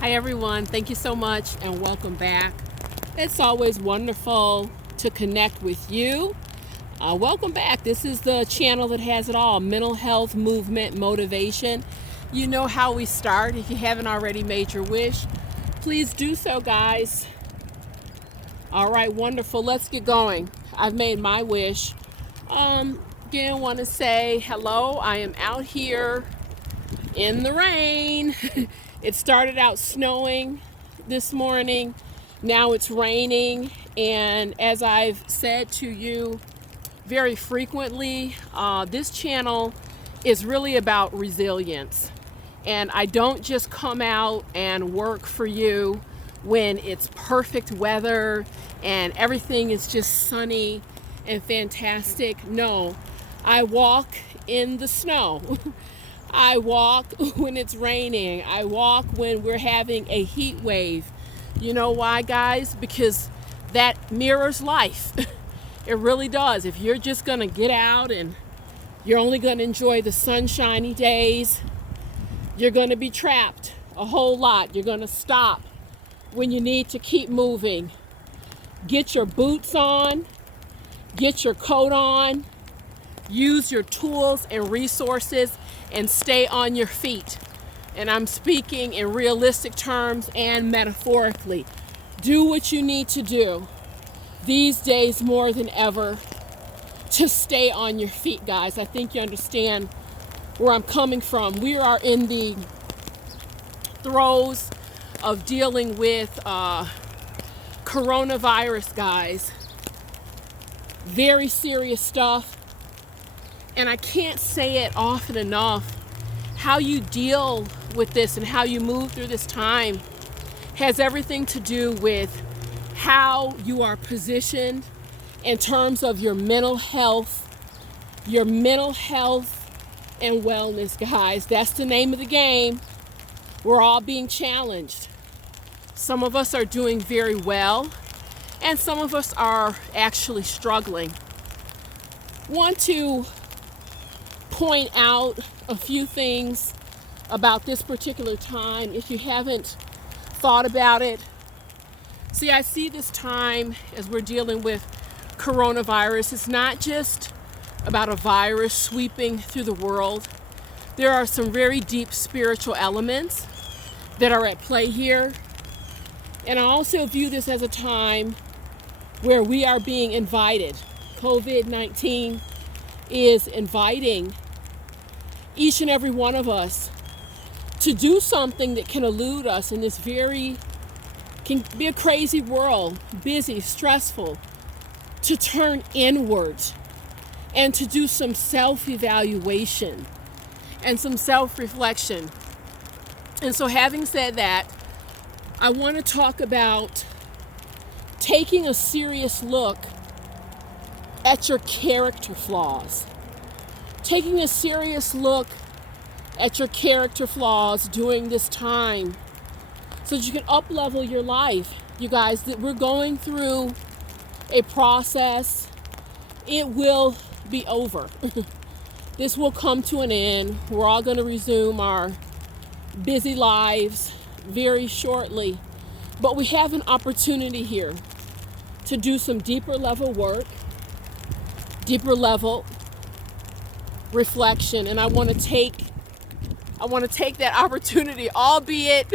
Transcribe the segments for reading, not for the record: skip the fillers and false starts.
Hi everyone, thank you so much and welcome back. It's always wonderful to connect with you. Welcome back. This is the channel that has it all: mental health, movement, motivation. You know how we start. If you haven't already made your wish, please do so, guys. All right, wonderful. Let's get going. I've made my wish. Again, want to say hello. I am out here in the rain. It started out snowing this morning. Now it's raining. And as I've said to you very frequently, this channel is really about resilience. And I don't just come out and work for you when it's perfect weather and everything is just sunny and fantastic. No, I walk in the snow. I walk when it's raining. I walk when we're having a heat wave. You know why, guys? Because that mirrors life. It really does. If you're just going to get out and you're only going to enjoy the sunshiny days, you're going to be trapped a whole lot. You're going to stop when you need to keep moving. Get your boots on, get your coat on, use your tools and resources, and stay on your feet. And I'm speaking in realistic terms and metaphorically. Do what you need to do these days more than ever to stay on your feet, guys. I think you understand where I'm coming from. We are in the throes of dealing with coronavirus, guys. Very serious stuff. And I can't say it often enough. How you deal with this and how you move through this time has everything to do with how you are positioned in terms of your mental health and wellness, guys. That's the name of the game. We're all being challenged. Some of us are doing very well, and some of us are actually struggling. Want to point out a few things about this particular time if you haven't thought about it. See, I see this time as we're dealing with coronavirus. It's not just about a virus sweeping through the world. There are some very deep spiritual elements that are at play here. And I also view this as a time where we are being invited. COVID-19 is inviting each and every one of us to do something that can elude us in this can be a crazy world, busy, stressful, to turn inwards and to do some self-evaluation and some self-reflection. And so, having said that, I want to talk about taking a serious look at your character flaws. Taking a serious look at your character flaws during this time so that you can up-level your life. You guys, that we're going through a process. It will be over. This will come to an end. We're all going to resume our busy lives very shortly. But we have an opportunity here to do some deeper level work, deeper level reflection. And I want to take that opportunity, albeit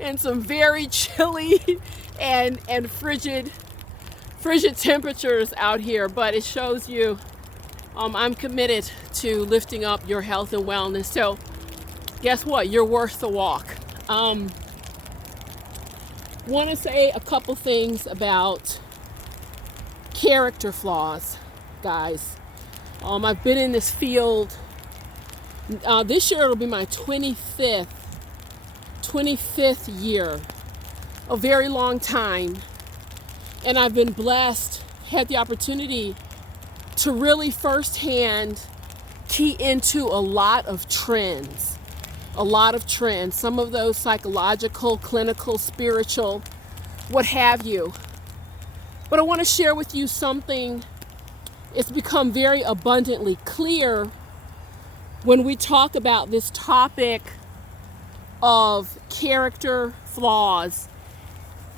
in some very chilly and frigid temperatures out here, but it shows you I'm committed to lifting up your health and wellness. So guess what? You're worth the walk. Want to say a couple things about character flaws, guys. I've been in this field. This year it'll be my 25th year, a very long time. And I've been blessed, had the opportunity to really firsthand key into a lot of trends. Some of those psychological, clinical, spiritual, what have you. But I want to share with you something. It's become very abundantly clear when we talk about this topic of character flaws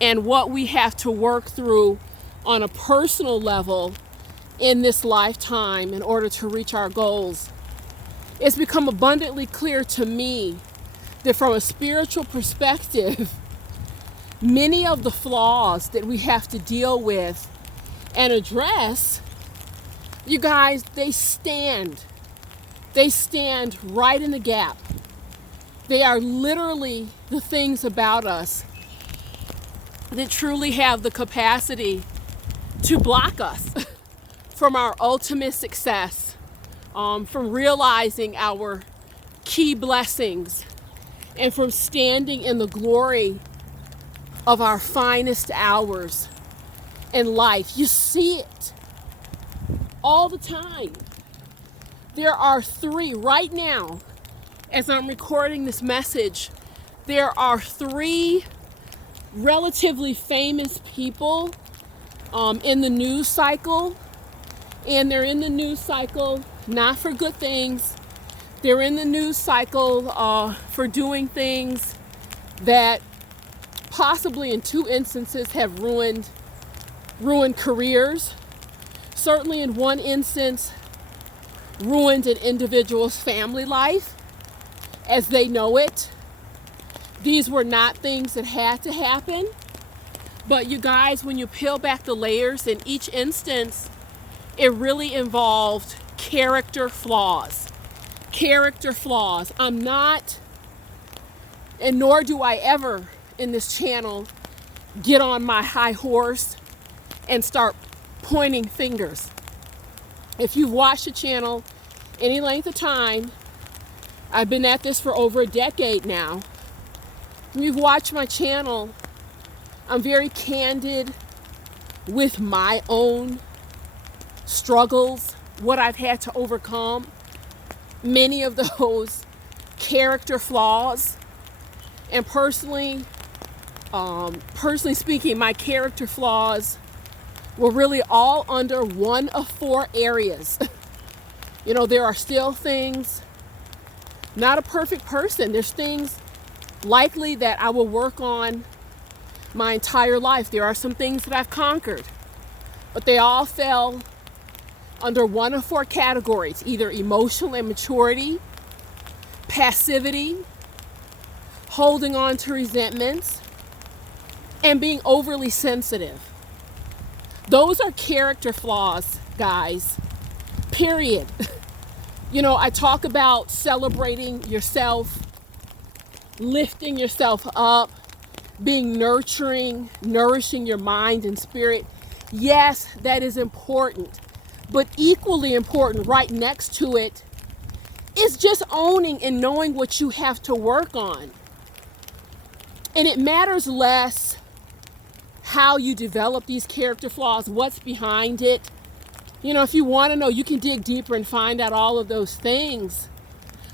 and what we have to work through on a personal level in this lifetime in order to reach our goals, it's become abundantly clear to me that from a spiritual perspective, many of the flaws that we have to deal with and address, you guys, they stand right in the gap. They are literally the things about us that truly have the capacity to block us from our ultimate success, from realizing our key blessings, and from standing in the glory of our finest hours in life. You see it all the time. There are three, right now, as I'm recording this message, there are three relatively famous people in the news cycle, and they're in the news cycle not for good things. They're in the news cycle for doing things that possibly in two instances have ruined careers. Certainly in one instance, ruined an individual's family life as they know it. These were not things that had to happen. But you guys, when you peel back the layers, in each instance, it really involved character flaws. Character flaws. I'm not, and nor do I ever in this channel, get on my high horse and start pointing fingers. If you've watched the channel any length of time, I've been at this for over a decade now. When you've watched my channel, I'm very candid with my own struggles, what I've had to overcome. Many of those character flaws, and personally speaking, my character flaws were really all under one of four areas. You know, there are still things, not a perfect person. There's things likely that I will work on my entire life. There are some things that I've conquered, but they all fell under one of four categories: either emotional immaturity, passivity, holding on to resentments, and being overly sensitive. Those are character flaws, guys. Period. You know, I talk about celebrating yourself, lifting yourself up, being nurturing, nourishing your mind and spirit. Yes, that is important. But equally important, right next to it, is just owning and knowing what you have to work on. And it matters less how you develop these character flaws, what's behind it. You know, if you want to know, you can dig deeper and find out all of those things.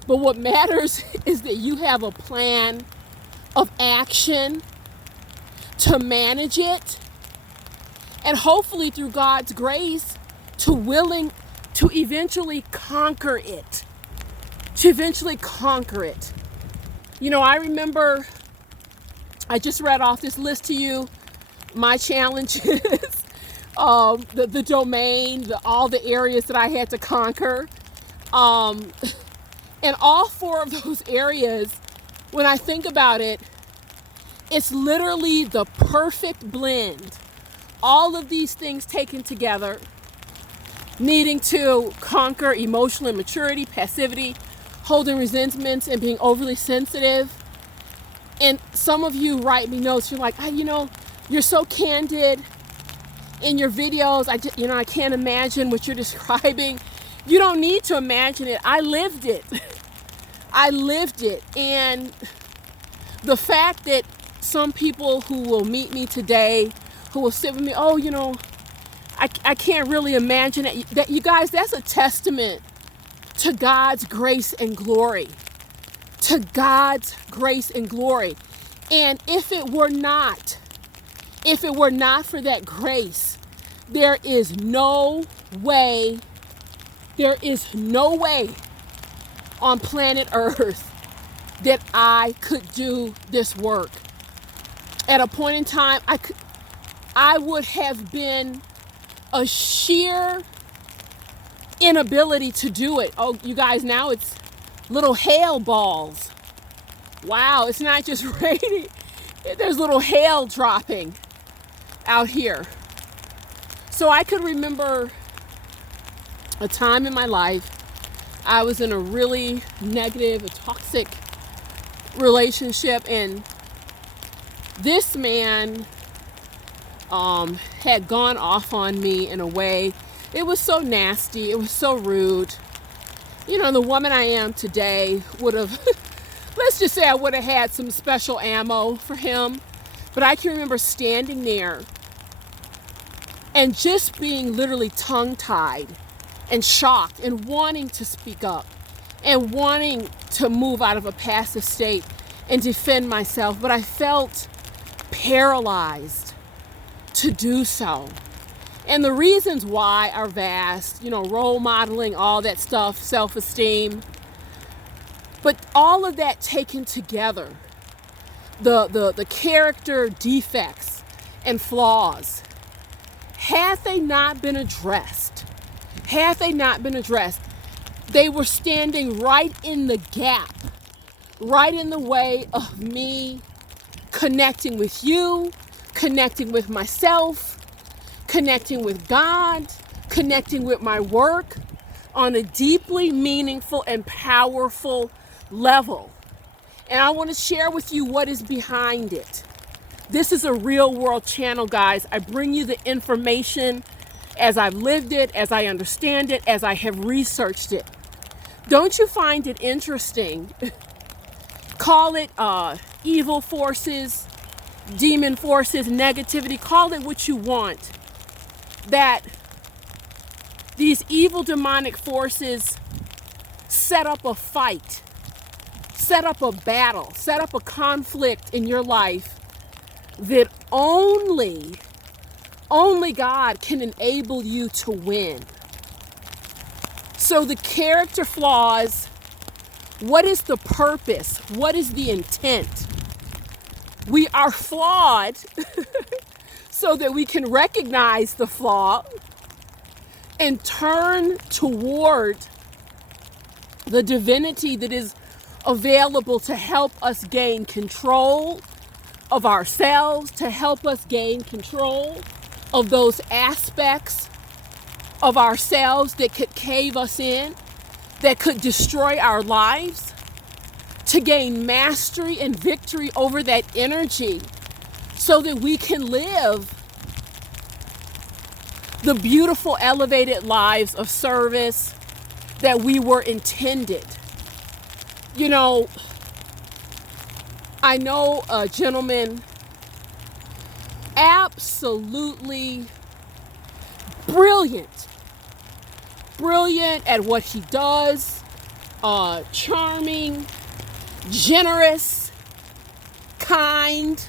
But what matters is that you have a plan of action to manage it, and hopefully through God's grace to eventually conquer it. You know, I remember, I just read off this list to you, my challenges, the domain, all the areas that I had to conquer. And all four of those areas, when I think about it, it's literally the perfect blend. All of these things taken together, needing to conquer emotional immaturity, passivity, holding resentments, and being overly sensitive. And some of you write me notes. You're like, you know, you're so candid in your videos. I can't imagine what you're describing. You don't need to imagine it. I lived it. And the fact that some people who will meet me today, who will sit with me, oh, you know, I can't really imagine it. That, you guys, that's a testament to God's grace and glory. To God's grace and glory. And if it were not for that grace, there is no way on planet Earth that I could do this work. At a point in time, I would have been a sheer inability to do it. Oh, you guys, now it's little hail balls. Wow, it's not just raining. There's little hail dropping out here. So I could remember a time in my life I was in a really negative, a toxic relationship, and this man had gone off on me in a way. It was so nasty. It was so rude. You know, the woman I am today would have, let's just say I would have had some special ammo for him. But I can remember standing there and just being literally tongue-tied and shocked and wanting to speak up and wanting to move out of a passive state and defend myself. But I felt paralyzed to do so. And the reasons why are vast, you know, role modeling, all that stuff, self-esteem. But all of that taken together, the character defects and flaws, had they not been addressed, they were standing right in the gap, right in the way of me connecting with you, connecting with myself, connecting with God, connecting with my work on a deeply meaningful and powerful level. And I want to share with you what is behind it. This is a real world channel, guys. I bring you the information as I've lived it, as I understand it, as I have researched it. Don't you find it interesting? Call it evil forces, demon forces, negativity, call it what you want. That these evil demonic forces set up a fight, set up a battle, set up a conflict in your life that only God can enable you to win. So the character flaws, what is the purpose? What is the intent? We are flawed so that we can recognize the flaw and turn toward the divinity that is available to help us gain control of ourselves, to help us gain control of those aspects of ourselves that could cave us in, that could destroy our lives, to gain mastery and victory over that energy so that we can live the beautiful, elevated lives of service that we were intended. You know, I know a gentleman, absolutely brilliant at what he does, charming, generous, kind.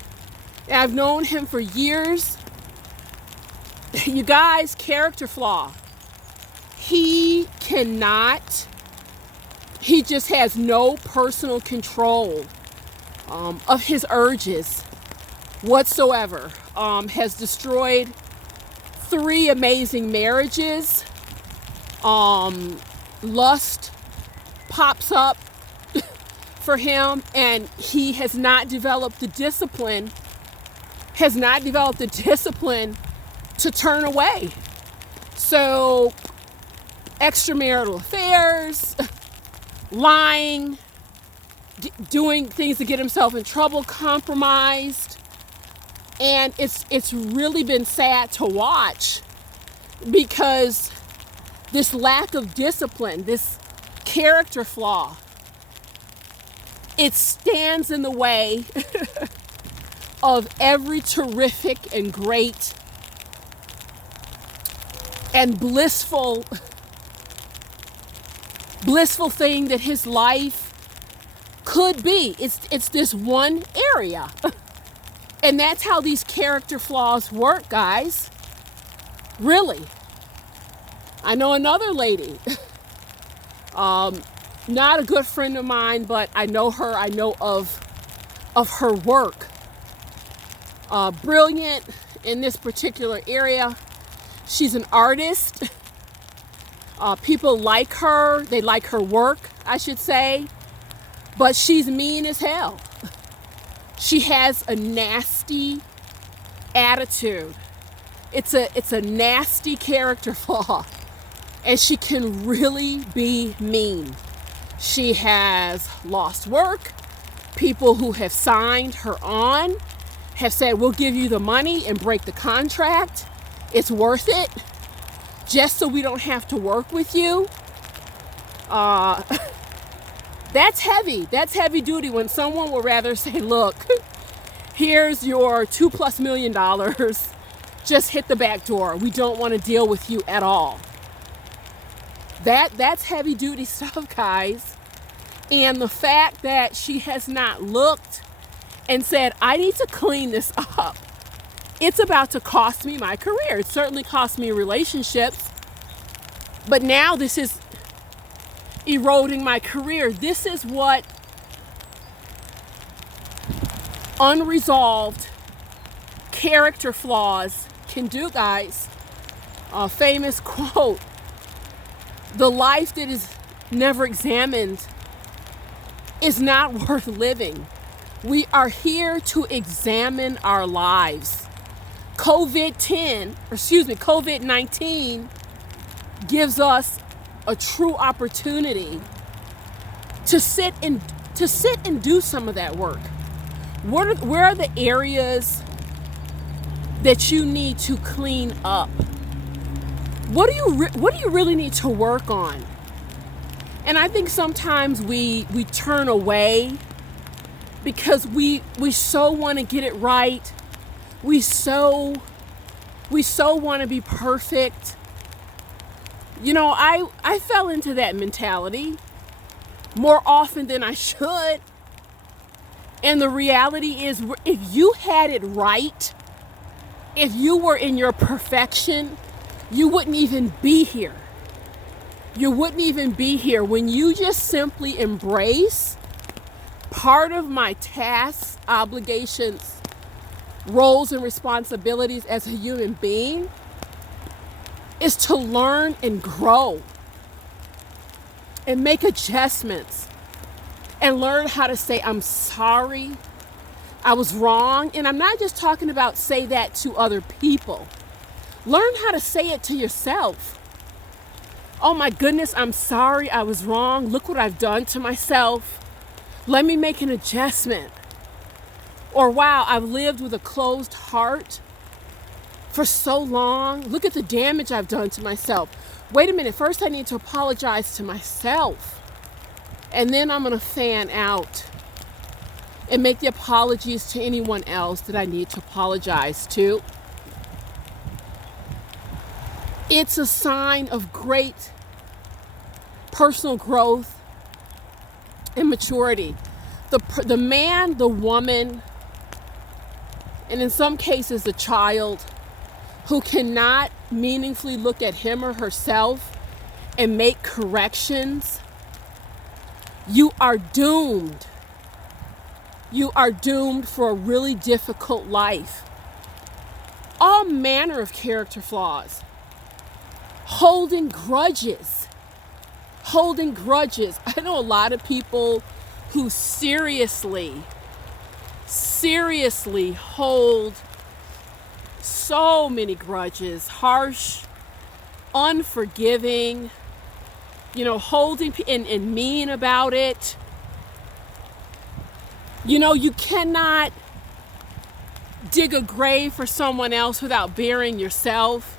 I've known him for years. You guys, character flaw. He just has no personal control of his urges whatsoever. Has destroyed 3 amazing marriages. Lust pops up for him, and he has not developed the discipline, to turn away. So, extramarital affairs, lying, doing things to get himself in trouble, compromised. And it's really been sad to watch, because this lack of discipline, this character flaw, it stands in the way of every terrific and great and blissful thing that his life could be. It's this one area. And that's how these character flaws work, guys. Really. I know another lady. Not a good friend of mine, but I know her. I know of her work. Brilliant in this particular area. She's an artist. People like her. They like her work, I should say. But she's mean as hell. She has a nasty attitude. It's a nasty character flaw. And she can really be mean. She has lost work. People who have signed her on have said, we'll give you the money and break the contract. It's worth it. Just so we don't have to work with you. That's heavy. That's heavy duty when someone will rather say, look, here's your $2+ million. Just hit the back door. We don't want to deal with you at all. That's heavy duty stuff, guys. And the fact that she has not looked and said, I need to clean this up. It's about to cost me my career. It certainly cost me relationships. But now this is eroding my career. This is what unresolved character flaws can do, guys. A famous quote, the life that is never examined is not worth living. We are here to examine our lives. COVID-19 gives us a true opportunity to sit and do some of that work. Where are the areas that you need to clean up? What do you really need to work on? And I think sometimes we turn away because we so want to get it right. We so want to be perfect. You know, I fell into that mentality more often than I should. And the reality is, if you had it right, if you were in your perfection, you wouldn't even be here. You wouldn't even be here. When you just simply embrace part of my tasks, obligations, roles, and responsibilities as a human being is to learn and grow and make adjustments and learn how to say, I'm sorry, I was wrong. And I'm not just talking about say that to other people. Learn how to say it to yourself. Oh my goodness, I'm sorry, I was wrong. Look what I've done to myself. Let me make an adjustment. Or wow, I've lived with a closed heart for so long. Look at the damage I've done to myself. Wait a minute, first I need to apologize to myself. And then I'm gonna fan out and make the apologies to anyone else that I need to apologize to. It's a sign of great personal growth and maturity. The man, the woman, and in some cases the child who cannot meaningfully look at him or herself and make corrections, you are doomed. You are doomed for a really difficult life. All manner of character flaws. Holding grudges. I know a lot of people who seriously hold so many grudges, harsh, unforgiving, holding and mean about it. You cannot dig a grave for someone else without burying yourself.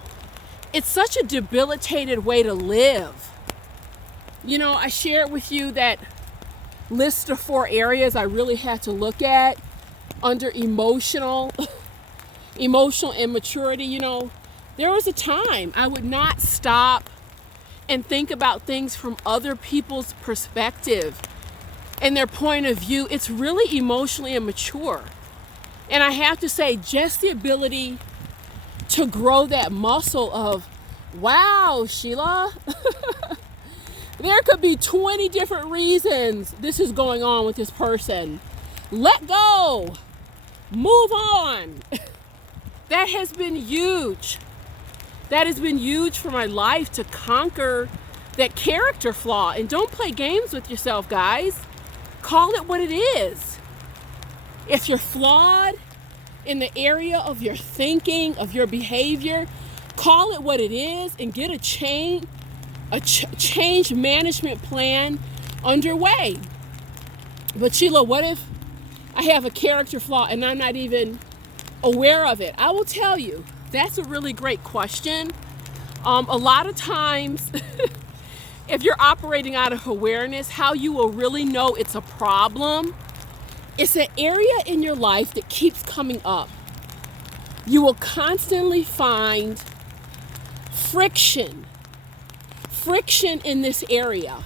It's such a debilitated way to live. I shared with you that list of 4 areas I really had to look at under emotional immaturity. There was a time I would not stop and think about things from other people's perspective and their point of view. It's really emotionally immature. And I have to say, just the ability to grow that muscle of, wow, Sheila, There could be 20 different reasons this is going on with this person. Let go. Move on. That has been huge. That has been huge for my life, to conquer that character flaw. And don't play games with yourself, guys. Call it what it is. If you're flawed in the area of your thinking, of your behavior, call it what it is and get a change management plan underway. But Sheila, what if I have a character flaw and I'm not even aware of it? I will tell you, that's a really great question. A lot of times, if you're operating out of awareness, how you will really know it's a problem, it's an area in your life that keeps coming up. You will constantly find friction in this area.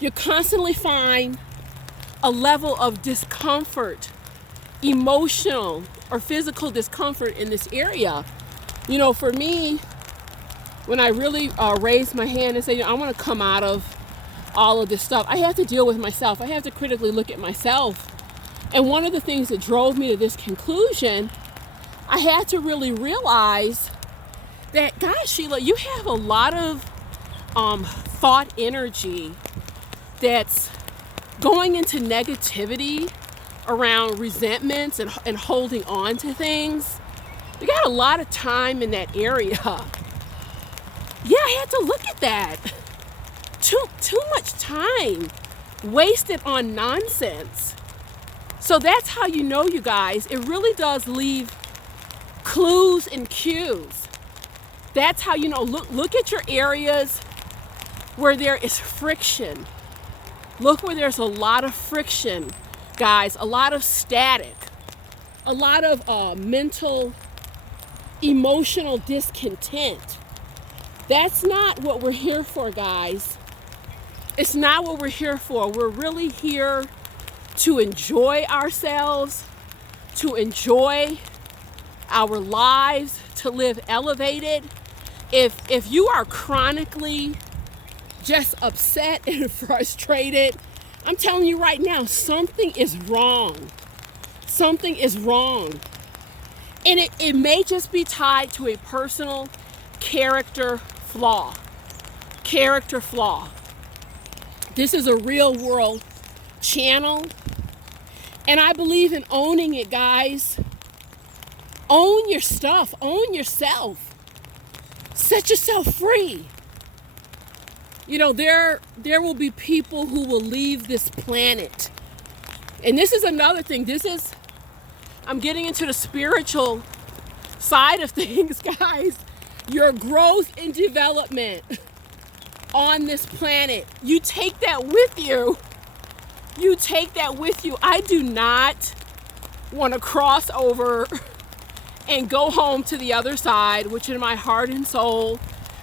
You constantly find a level of discomfort, emotional or physical discomfort in this area. You know, for me, when I really raise my hand and say, you know, I want to come out of all of this stuff, I have to deal with myself. I have to critically look at myself. And one of the things that drove me to this conclusion, I had to really realize that, gosh, Sheila, you have a lot of thought energy that's going into negativity around resentments and holding on to things. You got a lot of time in that area. Yeah, I had to look at that. Too much time wasted on nonsense. So that's how you know, you guys, it really does leave clues and cues. That's how you know. Look at your areas where there is friction. Look where there's a lot of friction, guys, a lot of static, a lot of mental, emotional discontent. That's not what we're here for, guys. It's not what we're here for. We're really here to enjoy ourselves, to enjoy our lives, to live elevated. If you are chronically just upset and frustrated, I'm telling you right now, something is wrong. Something is wrong. And it may just be tied to a personal character flaw. Character flaw. This is a real world channel. And I believe in owning it, guys. Own your stuff. Own yourself. Set yourself free. You know, there will be people who will leave this planet. And this is another thing. I'm getting into the spiritual side of things, guys. Your growth and development on this planet. You take that with you. You take that with you. I do not want to cross over and go home to the other side, which in my heart and soul,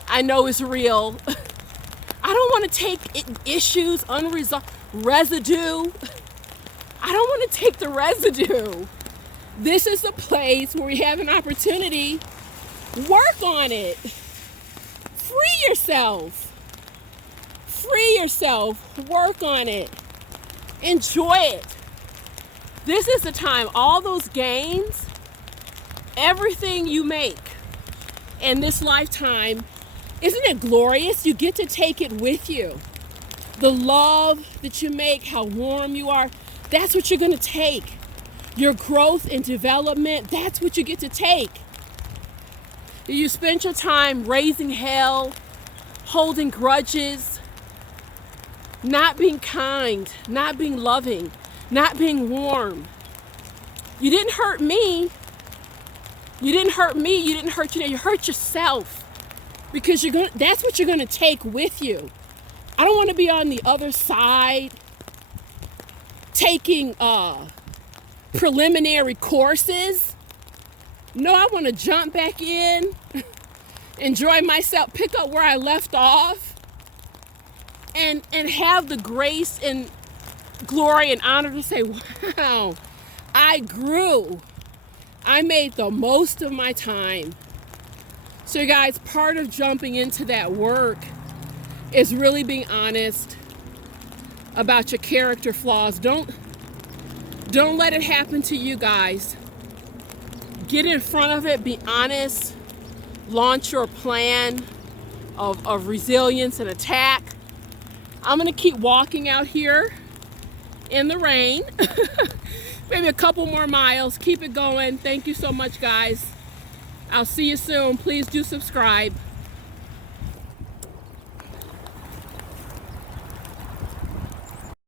I know is real. I don't want to take issues, unresolved residue. I don't want to take the residue. This is a place where we have an opportunity. Work on it. Free yourself. Free yourself. Work on it. Enjoy it. This is the time. All those gains, everything you make in this lifetime, isn't it glorious? You get to take it with you. The love that you make, how warm you are, that's what you're going to take. Your growth and development, that's what you get to take. You spent your time raising hell, holding grudges, not being kind, not being loving, not being warm. You didn't hurt me. You didn't hurt me. You didn't hurt you. You hurt yourself. Because that's what you're going to take with you. I don't want to be on the other side taking preliminary courses. No, I want to jump back in, enjoy myself, pick up where I left off, and have the grace and glory and honor to say, wow, I grew. I made the most of my time. So you guys, part of jumping into that work is really being honest about your character flaws. Don't let it happen to you, guys. Get in front of it, be honest, launch your plan of resilience and attack. I'm gonna keep walking out here in the rain. Maybe a couple more miles. Keep it going. Thank you so much, guys. I'll see you soon. Please do subscribe.